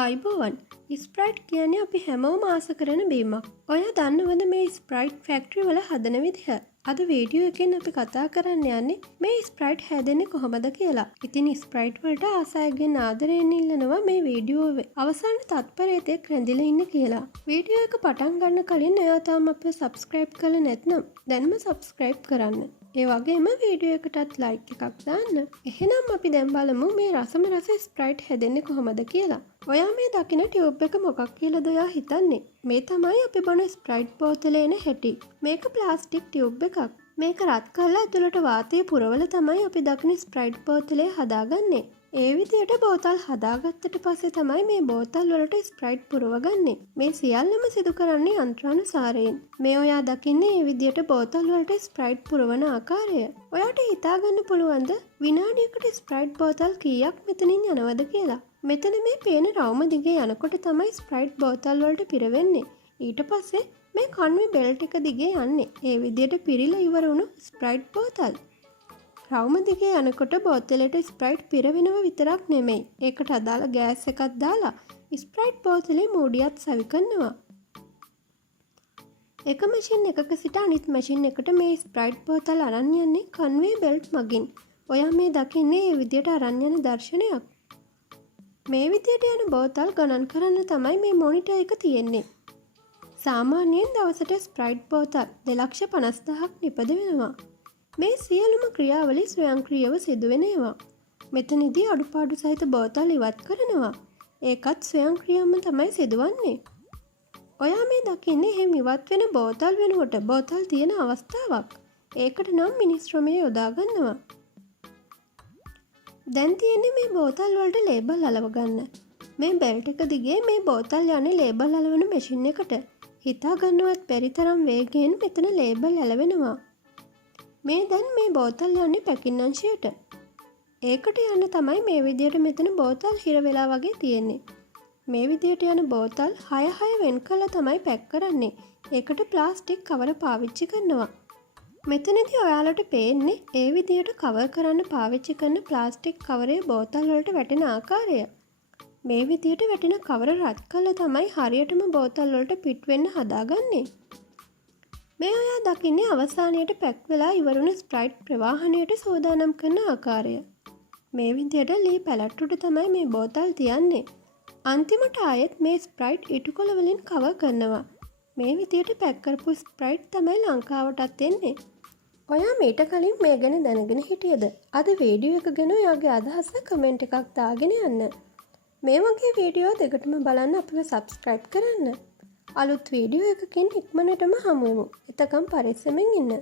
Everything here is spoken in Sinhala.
ආයිබෝවන් ස්ප්‍රයිට් කියන්නේ අපි හැමෝම ආස කරන බීමක්. ඔයා දන්නවද මේ ස්ප්‍රයිට් ෆැක්ටරි වල හදන විදිහ? අද වීඩියෝ එකෙන් අපි කතා කරන්න යන්නේ මේ ස්ප්‍රයිට් හැදෙන්නේ කොහොමද කියලා. ඉතින් ස්ප්‍රයිට් වලට ආසයක්ගෙන් ආදරයෙන් ඉල්ලනවා මේ වීඩියෝ අවසාන තත්පරයේදී රැඳිලා ඉන්න කියලා. වීඩියෝ එක පටන් ගන්න කලින් ඔයා තාම අපිව සබ්ස්ක්‍රයිබ් කරලා නැත්නම් දැන්ම සබ්ස්ක්‍රයිබ් කරන්න. ඒ වගේම වීඩියෝ එකටත් ලයික් එකක් දාන්න. එහෙනම් අපි දැන් බලමු මේ රසම රස ස්ප්‍රයිට් හැදෙන්නේ කොහොමද කියලා. ඔයා මේ දකින ටියුබ් එක මොකක් කියලාද ඔයා හිතන්නේ? මේ තමයි අපි බොන ස්ප්‍රයිට් බෝතලේ එන හැටි. මේක ප්ලාස්ටික් ටියුබ් එකක්. මේක රත් කරලා ඇතුළට වාතය පුරවල තමයි අපි දකින ස්ප්‍රයිට් බෝතලේ හදාගන්නේ. ඒ විදියට බෝතල් හදාගත්තට පස්සේ තමයි මේ බෝතල් වලට ස්ප්‍රයිට් පුරවගන්නේ. මේ සියල්ලම සිදු කරන්නේ යන්ත්‍රානුසාරයෙන්. මේ ඔයා දකින්නේ මේ විදියට බෝතල් වලට ස්ප්‍රයිට් පුරවන ආකාරය. ඔයාට හිතාගන්න පුළුවන්ද විනාඩියකට ස්ප්‍රයිට් බෝතල් කීයක් මෙතනින් යනවද කියලා? මෙතන මේ පේන රවුම දිගේ යනකොට තමයි ස්ප්‍රයිට් බෝතල් වලට පිරවෙන්නේ. ඊට පස්සේ මේ කන්වේ බෙල්ට් එක දිගේ යන්නේ. ඒ විදියට පිරීලා ඉවර වුණු ස්ප්‍රයිට් බෝතල්. රවුම දිගේ යනකොට බෝතලෙට ස්ප්‍රයිට් පිරවෙනව විතරක් නෙමෙයි. ඒකට අදාළ ගෑස් එකක් දාලා ස්ප්‍රයිට් බෝතලේ මූඩියත් සවි කරනවා. එක මැෂින් එකක සිට අනිත් මැෂින් එකට මේ ස්ප්‍රයිට් බෝතල් අරන් යන්නේ කන්වේ බෙල්ට් මගින්. ඔයා මේ දකින්නේ මේ විදියට අරන් යන දර්ශනයක්. මේ විදියට යන බෝතල් ගණන් කරන්න තමයි මේ මොනිටර් එක තියෙන්නේ. සාමාන්‍යයෙන් දවසට ස්ප්‍රයිට් බෝතල් 2,50,000ක් නිපදවෙනවා. මේ සියලුම ක්‍රියාවලිය ස්වයංක්‍රීයව සිදු වෙන ඒවා. මෙතනදී අඩුපාඩු සහිත බෝතල් ඉවත් කරනවා. ඒකත් ස්වයංක්‍රීයවම තමයි සිදුවන්නේ. ඔයා මේ දකින්නේ එහෙම ඉවත් වෙන බෝතල් වෙනුවට බෝතල් තියෙන අවස්ථාවක්. ඒකට නම් මිනිස් ශ්‍රමය යොදා ගන්නවා. දැන් තියෙන්නේ මේ බෝතල් වලට ලේබල් අලව ගන්න. මේ බෙල්ට් එක දිගේ මේ බෝතල් යන්නේ ලේබල් අලවන මැෂින් එකට. හිතා ගන්නවත් බැරි තරම් වේගයෙන් මෙතන ලේබල් අලවෙනවා. මේ දැන් මේ බෝතල් යන්නේ පැකින් අංශයට. ඒකට යන්න තමයි මේ විදියට මෙතන බෝතල් හිර වෙලා වගේ තියෙන්නේ. මේ විදියට යන බෝතල් 6 වෙන් කරලා තමයි පැක් කරන්නේ. ඒකට ප්ලාස්ටික් කවර පාවිච්චි කරනවා. මෙතනදී ඔයාලට පේන්නේ ඒ විදියට කවර් කරන්න පාවිච්චි කරන ප්ලාස්ටික් කවරේ බෝතල් වලට වැටෙන ආකාරය. මේ විදියට වැටෙන කවර රත් කරලා තමයි හරියටම බෝතල් වලට පිට වෙන්න හදාගන්නේ. මේ ඔයා දකින්නේ අවසානයේට පැක් වෙලා ඉවරුණු ස්ප්‍රයිට් ප්‍රවාහණයට සෝදානම් කරන ආකාරය. මේ විදියට ලී පැලට් උඩ තමයි මේ බෝතල් තියන්නේ. අන්තිමට ආයෙත් මේ ස්ප්‍රයිට් ඉටුකොළ වලින් කවර් කරනවා. මේ විදියට පැක් කරපු ස්ප්‍රයිට් තමයි ලංකාවටත් එන්නේ. ඔයා මීට කලින් මේ ගැන දැනගෙන හිටියද? අද වීඩියෝ එක ගැන ඔයාගේ අදහස කමෙන්ට් එකක් දාගෙන යන්න. මේ වගේ වීඩියෝ දෙකටම බලන්න අපිව සබ්ස්ක්‍රයිබ් කරන්න. අලුත් වීඩියෝ එකකින් ඉක්මනටම හමු වෙමු. එතකම් පරිස්සමෙන් ඉන්න.